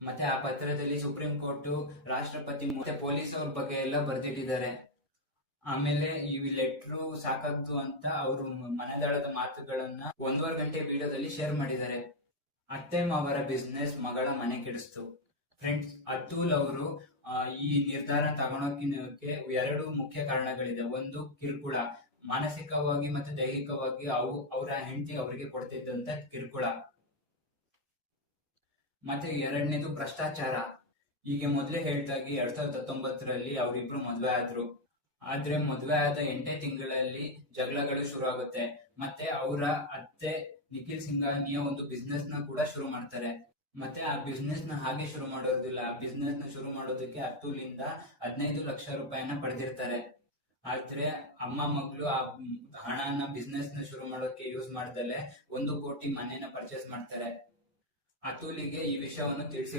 ಮತ್ತೆ ಆ ಪತ್ರದಲ್ಲಿ ಸುಪ್ರೀಂ ಕೋರ್ಟ್, ರಾಷ್ಟ್ರಪತಿ ಮತ್ತೆ ಪೊಲೀಸ್ ಅವ್ರ ಬಗ್ಗೆ ಎಲ್ಲ ಬರ್ದಿಟ್ಟಿದ್ದಾರೆ. ಆಮೇಲೆ ಈ ಲೆಟ್ರು ಸಾಕಾಗ್ತು ಅಂತ ಅವರು ಮನದಾಳದ ಮಾತುಗಳನ್ನ 1.5 ಗಂಟೆ ವಿಡಿಯೋದಲ್ಲಿ ಶೇರ್ ಮಾಡಿದ್ದಾರೆ. ಅತ್ತೆ ಮಾವರ ಬಿಸ್ನೆಸ್ ಮಗಳ ಮನೆ ಕೆಡಿಸ್ತು. ಫ್ರೆಂಡ್ಸ್, ಅತುಲ್ ಅವರು ಈ ನಿರ್ಧಾರ ತಗೊಳೋಕೆ 2 ಮುಖ್ಯ ಕಾರಣಗಳಿದೆ. ಒಂದು, ಕಿರುಕುಳ, ಮಾನಸಿಕವಾಗಿ ಮತ್ತೆ ದೈಹಿಕವಾಗಿ ಅವರ ಹೆಂಡತಿ ಅವರಿಗೆ ಕೊಡ್ತಿದ್ದಂತ ಕಿರುಕುಳ. ಮತ್ತೆ 2ನೇದು ಭ್ರಷ್ಟಾಚಾರ. ಈಗ ಮೊದಲೇ ಹೇಳ್ದಾಗಿ 2019ರಲ್ಲಿ ಅವರಿಬ್ರು ಮದ್ವೆ ಆದ್ರು. ಆದ್ರೆ ಮದ್ವೆ ಆದ 8 ತಿಂಗಳಲ್ಲಿ ಜಗಳಗಳು ಶುರು ಆಗುತ್ತೆ. ಮತ್ತೆ ಅವರ ಅತ್ತೆ ನಿಖಿಲ್ ಸಿಂಘಾನಿಯಾ ಒಂದು ಬಿಸ್ನೆಸ್ ನ ಕೂಡ ಶುರು ಮಾಡ್ತಾರೆ. ಮತ್ತೆ ಆ ಬಿಸ್ನೆಸ್ ನ ಹಾಗೆ ಶುರು ಮಾಡೋದಿಲ್ಲ. ಆ ಬಿಸ್ನೆಸ್ ನ ಶುರು ಮಾಡೋದಕ್ಕೆ ಅತುಲ್ ಇಂದ 15 ಲಕ್ಷ ರೂಪಾಯಿನ ಪಡೆದಿರ್ತಾರೆ. ಆದ್ರೆ ಅಮ್ಮ ಮಗಳು ಆ ಹಣನ ಬಿಸ್ನೆಸ್ ನ ಶುರು ಮಾಡೋಕೆ ಯೂಸ್ ಮಾಡ್ದಲೆ 1 ಕೋಟಿ ಮನೆನ ಪರ್ಚೇಸ್ ಮಾಡ್ತಾರೆ. ಅತುಲಿಗೆ ಈ ವಿಷಯವನ್ನು ತಿಳಿಸಿ